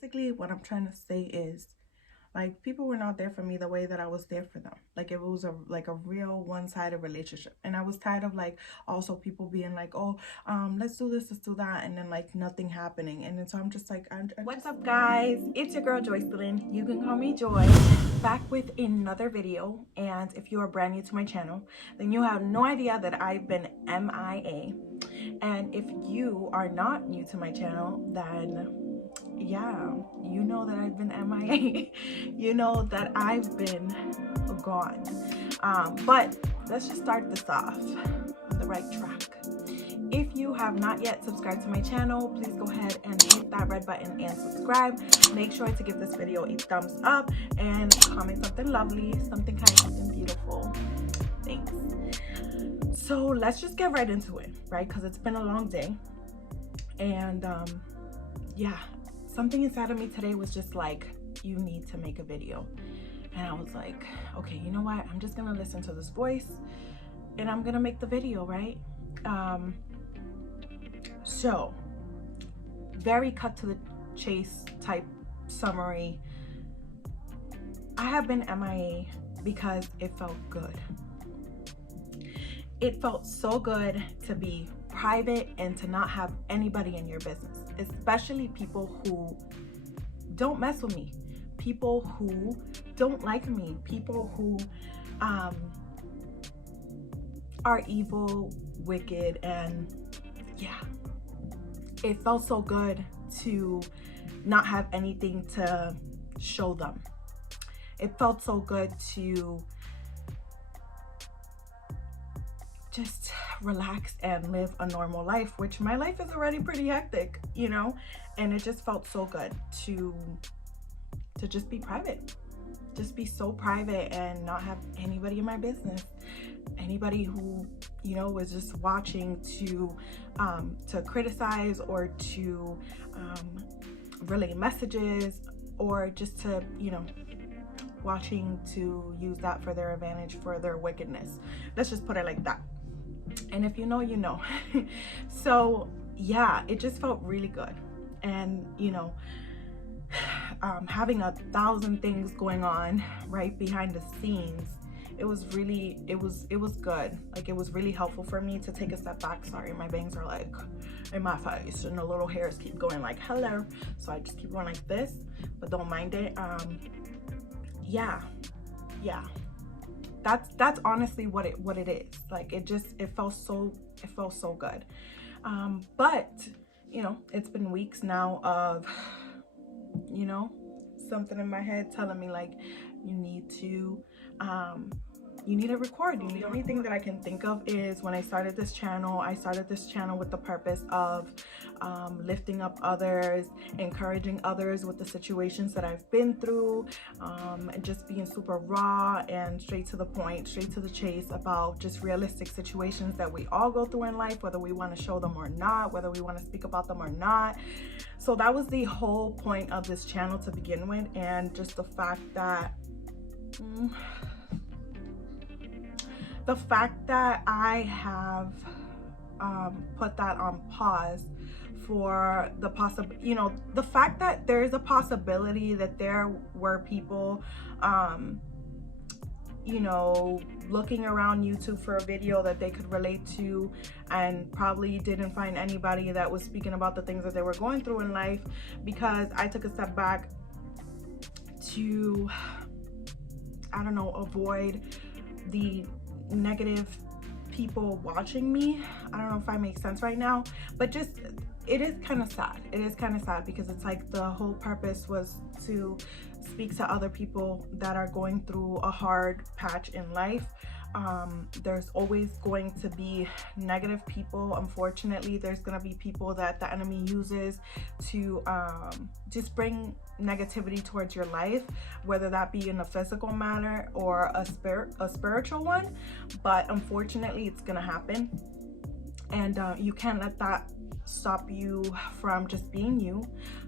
Basically, what I'm trying to say is, like, people were not there for me the way that I was there for them. Like, it was a real one-sided relationship, and I was tired of, like, also people being like, oh, let's do this, let's do that, and then like nothing happening. And then so I'm just like, what's up, guys? It's your girl Joycelyn. You can call me Joy, back with another video. And if you are brand new to my channel, then you have no idea that I've been MIA. And if you are not new to my channel, then yeah, you know that I've been MIA. You know that I've been gone. But let's just start this off on the right track. If you have not yet subscribed to my channel, please go ahead and hit that red button and subscribe. Make sure to give this video a thumbs up and comment something lovely, something kind, something beautiful. Thanks. So let's just get right into it, right? Because it's been a long day. And yeah, something inside of me today was just like, you need to make a video. And I was like, okay, you know what? I'm just gonna listen to this voice and I'm gonna make the video, right? So very cut to the chase type summary. I have been MIA because it felt good. It felt so good to be private and to not have anybody in your business, especially people who don't mess with me, people who don't like me, people who are evil, wicked, and yeah, it felt so good to not have anything to show them. It felt so good to just relax and live a normal life, which my life is already pretty hectic, you know. And it just felt so good to just be private, just be so private and not have anybody in my business, anybody who, you know, was just watching to criticize or to relay messages, or just to, you know, watching to use that for their advantage, for their wickedness. Let's just put it like that. And if you know, you know. So yeah, it just felt really good. And you know, having 1,000 things going on right behind the scenes, it was good. Like, it was really helpful for me to take a step back. Sorry, my bangs are like in my face and the little hairs keep going like hello, so I just keep going like this, but don't mind it. Yeah, that's honestly what it is. Like, it felt so good. But you know, it's been weeks now of, you know, something in my head telling me like, you need to record. The only thing that I can think of is when I started this channel with the purpose of lifting up others, encouraging others with the situations that I've been through, and just being super raw and straight to the point, straight to the chase about just realistic situations that we all go through in life, whether we want to show them or not, whether we want to speak about them or not. So that was the whole point of this channel to begin with. And just the fact that I have put that on pause for the the fact that there is a possibility that there were people you know, looking around YouTube for a video that they could relate to, and probably didn't find anybody that was speaking about the things that they were going through in life, because I took a step back to, I don't know, avoid the negative people watching me. I don't know if I make sense right now, but just, it is kind of sad. It is kind of sad because it's like the whole purpose was to speak to other people that are going through a hard patch in life. There's always going to be negative people. Unfortunately, there's going to be people that the enemy uses to just bring negativity towards your life, whether that be in a physical manner or a spiritual one. But unfortunately, it's going to happen, and you can't let that stop you from just being you,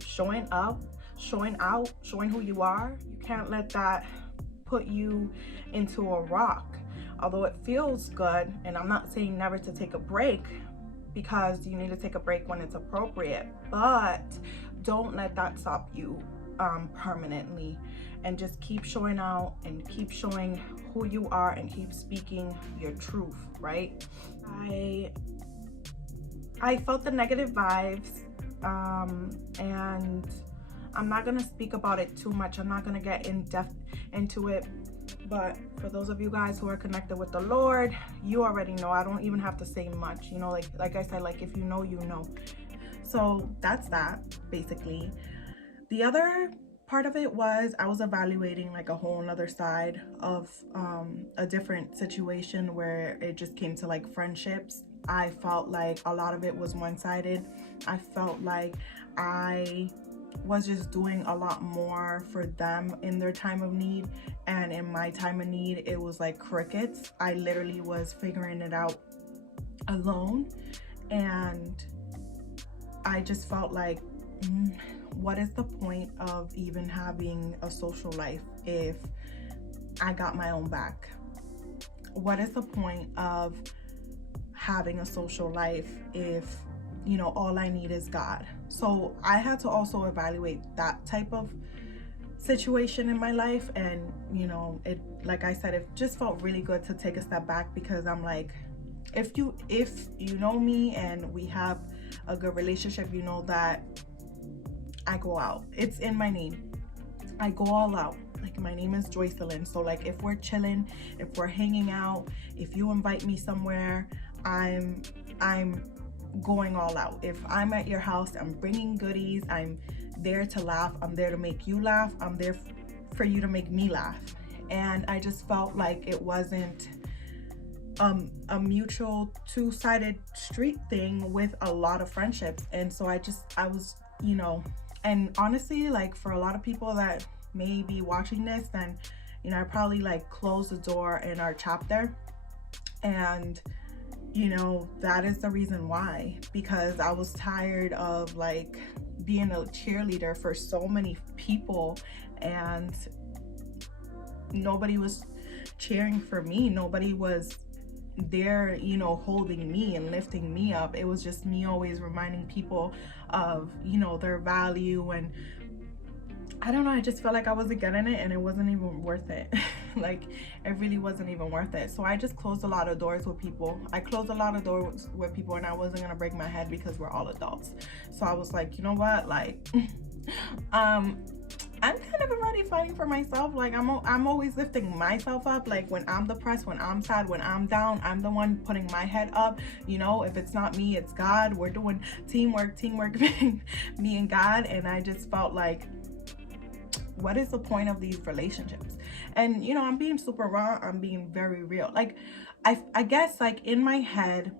showing up, showing out, showing who you are. You can't let that put you into a rock. Although it feels good, and I'm not saying never to take a break, because you need to take a break when it's appropriate, but don't let that stop you permanently, and just keep showing out and keep showing who you are and keep speaking your truth, right? I felt the negative vibes, and I'm not gonna speak about it too much. I'm not gonna get in depth into it, but for those of you guys who are connected with the Lord, you already know. I don't even have to say much, you know, like I said, like if you know, you know. So that's that, basically. The other part of it was I was evaluating like a whole nother side of a different situation where it just came to like friendships. I felt like a lot of it was one-sided. I felt like I was just doing a lot more for them in their time of need, and in my time of need it was like crickets. I literally was figuring it out alone, and I just felt like, what is the point of even having a social life if I got my own back? What is the point of having a social life if, you know, all I need is God? So I had to also evaluate that type of situation in my life, and you know, it, like I said, it just felt really good to take a step back, because I'm like, if you know me and we have a good relationship, you know that I go out. It's in my name. I go all out. Like, my name is Joycelyn. So like if we're chilling, if we're hanging out, if you invite me somewhere, I'm going all out. If I'm at your house, I'm bringing goodies. I'm there to laugh. I'm there to make you laugh. I'm there for you to make me laugh. And I just felt like it wasn't a mutual two-sided street thing with a lot of friendships. And so I was, you know, and honestly, like for a lot of people that may be watching this, then, you know, I probably like closed the door in our chapter. And you know, that is the reason why, because I was tired of like being a cheerleader for so many people, and nobody was cheering for me. Nobody was there, you know, holding me and lifting me up. It was just me always reminding people of, you know, their value. And I don't know, I just felt like I wasn't getting it, and it wasn't even worth it. Like, it really wasn't even worth it. So I just closed a lot of doors with people. I closed a lot of doors with people, and I wasn't gonna break my head because we're all adults. So I was like, you know what, like I'm kind of already fighting for myself. Like, I'm always lifting myself up. Like, when I'm depressed, when I'm sad, when I'm down, I'm the one putting my head up. You know, if it's not me, it's God. We're doing teamwork, me and God. And I just felt like, what is the point of these relationships? And, you know, I'm being super raw. I'm being very real. Like, I guess, like, in my head,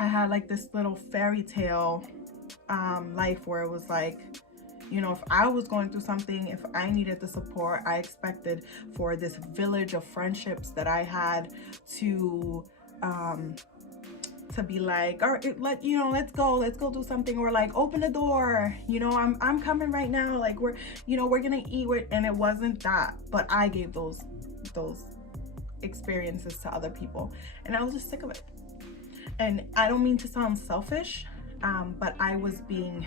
I had, like, this little fairy tale life where it was like, you know, if I was going through something, if I needed the support, I expected for this village of friendships that I had to be like, all right, let's go do something, or like, open the door, you know, I'm coming right now, like, we're gonna eat with. And it wasn't that, but I gave those experiences to other people, and I was just sick of it. And I don't mean to sound selfish, but I was being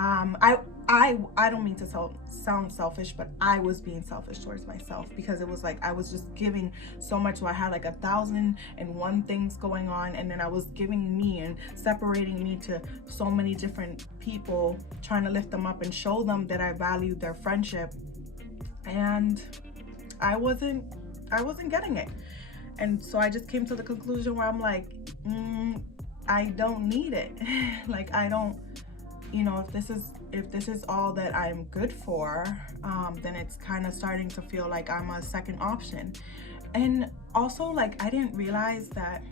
I don't mean to sound selfish, but I was being selfish towards myself, because it was like I was just giving so much. So I had like 1,001 things going on, and then I was giving me and separating me to so many different people, trying to lift them up and show them that I valued their friendship, and I wasn't getting it. And so I just came to the conclusion where I'm like, I don't need it. Like, I don't, you know, if this is all that I'm good for, then it's kind of starting to feel like I'm a second option. And also, like, I didn't realize that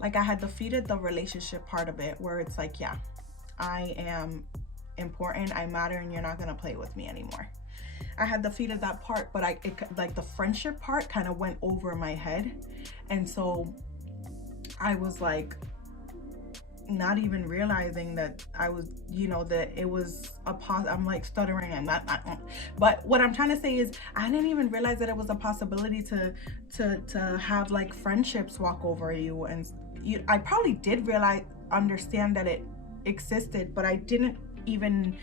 like, I had defeated the relationship part of it, where it's like, yeah, I am important, I matter, and you're not gonna play with me anymore. I had defeated that part, but like the friendship part kind of went over my head. And so I was like, not even realizing that I was, you know, that it was I'm like stuttering and but what I'm trying to say is, I didn't even realize that it was a possibility to have like friendships walk over you, and I probably did understand that it existed, but I didn't even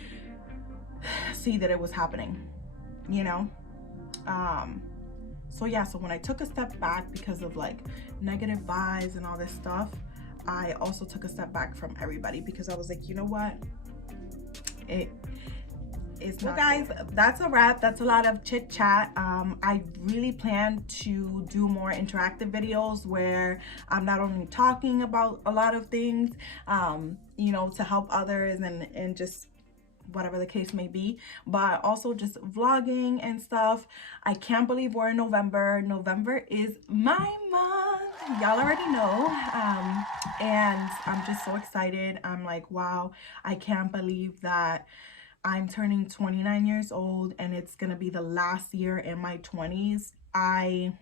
see that it was happening, you know? So yeah, so when I took a step back because of like negative vibes and all this stuff, I also took a step back from everybody because I was like, you know what? It's not. Well, guys, that's a wrap. That's a lot of chit chat. I really plan to do more interactive videos where I'm not only talking about a lot of things, you know, to help others and just whatever the case may be, but also just vlogging and stuff. I can't believe we're in November. November is my month. Y'all already know. And I'm just so excited. I'm like, wow, I can't believe that I'm turning 29 years old and it's gonna be the last year in my 20s. I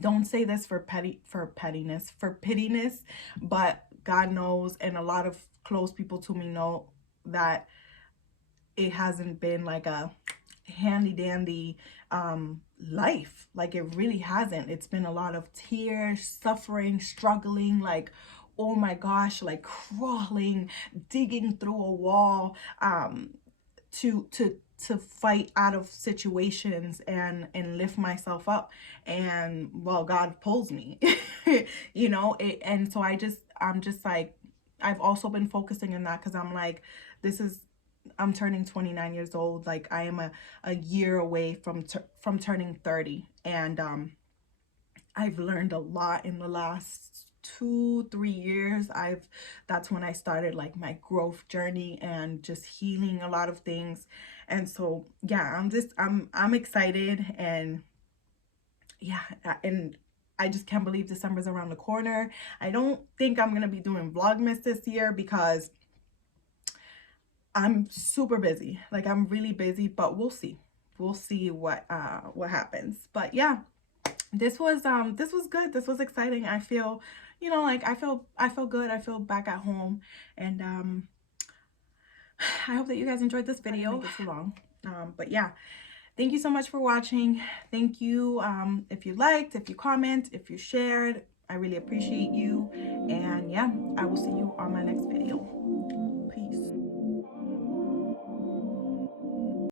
don't say this for pittiness, but God knows, and a lot of close people to me know that it hasn't been like a handy dandy life. Like, it really hasn't. It's been a lot of tears, suffering, struggling, like, oh my gosh, like crawling, digging through a wall, to fight out of situations and lift myself up. And well, God pulls me. You know it. And so I'm just like, I've also been focusing on that because I'm like, I'm turning 29 years old. Like, I am a year away from turning 30. And I've learned a lot in the last 2-3 years. That's when I started like my growth journey and just healing a lot of things. And so yeah, I'm excited. And yeah, and I just can't believe December's around the corner. I don't think I'm gonna be doing Vlogmas this year because I'm super busy. Like, I'm really busy, but we'll see. We'll see what happens. But yeah, this was good. This was exciting. I feel, you know, like I feel good. I feel back at home. And I hope that you guys enjoyed this video. I didn't make it too long. But yeah, thank you so much for watching. Thank you if you liked, if you comment, if you shared. I really appreciate you. And yeah, I will see you on my next video. Peace.